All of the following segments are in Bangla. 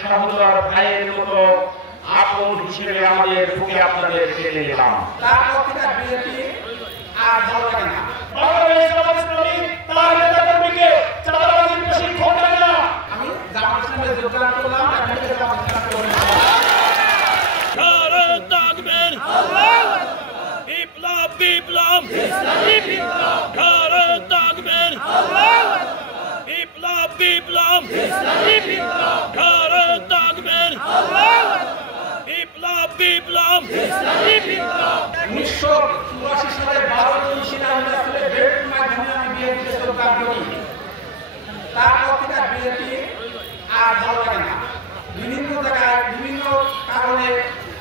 সহোদর ভাইয়ের মতো আপন হিসেবে আমাদের বুকে আপনাদের টেনে নিলাম। তার পক্ষে বিএনপি আর ভালো লাগে না। বাংলাদেশ জামাত ইসলামী তার নেতাকর্মীকে চাঁদাবাজির প্রশিক্ষণ দেয় না। আমি জামাত ইসলামে যোগদান করলাম, এখন থেকে জামাত ইসলাম করব। নারে তাকবীর, আল্লাহু আকবার। বিপ্লব বিপ্লব ইসলামী বিপ্লব। নারে তাকবীর, আল্লাহু আকবার। বিপ্লব বিপ্লব ইসলামী বিপ্লব। নারে তাকবীর, আল্লাহু আকবার। বিপ্লব বিপ্লব ইসলামী বিপ্লব। 1984 সালে 12 জন সিদ্ধান্তের ভোটের মাধ্যমে আমি বিএনপিতে যোগদান করি। তার পক্ষে বিএনপি আর ভালো লাগে না। বিভিন্ন জায়গায় বিভিন্ন কারণে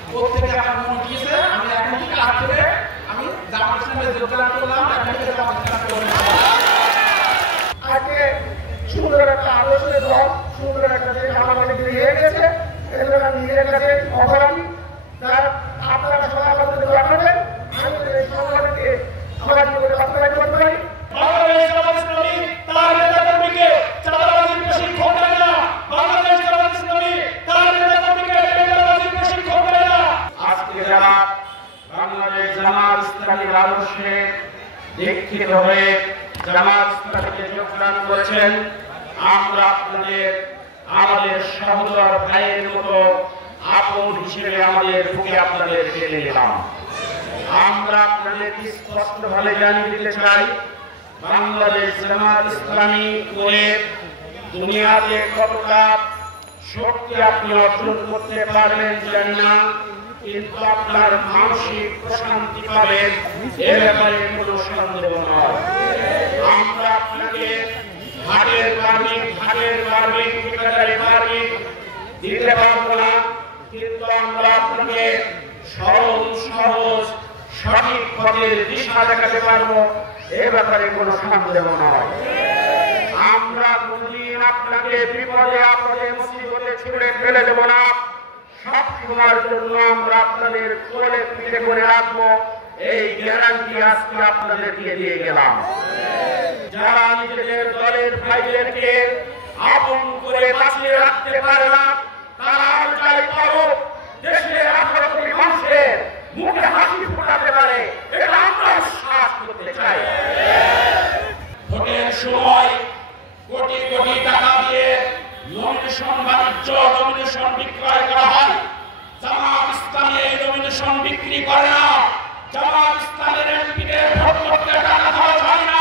প্রত্যেকে আমার মন দিয়েছে। আমি এখন থেকে আজ থেকে আমি জামাত ইসলামে যোগদান করলাম, এখন থেকে জামাত ইসলাম করব। আজকে সুন্দর একটা আলোচনা দল, সুন্দর একটা দেশ আমাদের হয়ে গেছে। এগুলো আমি নিজের কাছে অপরাধী। আপনারা সবাই আমাদের দোয়া করবেন, আমি এই সংগঠনকে আমার জীবনে বাস্তবায়ন করতে পারি। বাংলাদেশ জামাত ইসলামী তার নেতাকর্মীকে চাঁদাবাজির প্রশিক্ষণ দেয় না। বাংলাদেশ জামাত ইসলামী তার নেতাকর্মীকে টেন্ডারবাজির প্রশিক্ষণ দেয় না। আজকে যারা বাংলাদেশ জামাত ইসলামীর আদর্শে দীক্ষিত হয়ে জামাত ইসলামীতে যোগদান করেছেন, আমরা আপনাদের আমাদের সহোদর ভাইয়ের মতো আপন হিসেবে আমাদের বুকে আপনাদের টেনে নিলাম। আমরা আপনাদের স্পষ্টভাবে জানিয়ে দিতে চাই, বাংলাদেশ জামাত ইসলামী করে দুনিয়াতে কতটা শক্তি আপনি অর্জন করতে পারবেন জানি না, কিন্তু আপনার মানসিক প্রশান্তি পাবেন এ ব্যাপারে কোনো সন্দেহ নয়। আমরা আপনাকে ভাগের পারমিট ঠিকাদারি পারমিট দিতে পারবো না, কিন্তু আমরা আপনাকে সরল সহজ সঠিক পথের দিশা দেখাতে পারবো এ ব্যাপারে কোনো সন্দেহ নয়। আমরা কোনদিন আপনাকে বিপদে আপদে মুসিবতে ছুড়ে ফেলে দেব না। সব সময়ের জন্য আমরা আপনাদের কোলে পিঠে করে রাখবো, এই গ্যারান্টি আজকে আপনাদেরকে দিয়ে গেলাম। যারা নিজেদের দলের ভাইদেরকে আপন করে বাঁচিয়ে রাখতে পারে না, তারা চাই পাবো দেশের 18 কোটি মানুষের মুখে হাসি ফোটাতে পারে, এটা আমরা বিশ্বাস করতে চাই। ভোটের সময় কোটি কোটি টাকা দিয়ে নমিনেশন বাণিজ্য, নমিনেশন বিক্রয় করা হয়। জামাত ইসলামী এই নমিনেশন বিক্রি করে না। জামাত ইসলামের এমপিদের ভোট করতে টাকা দেওয়া হয় না।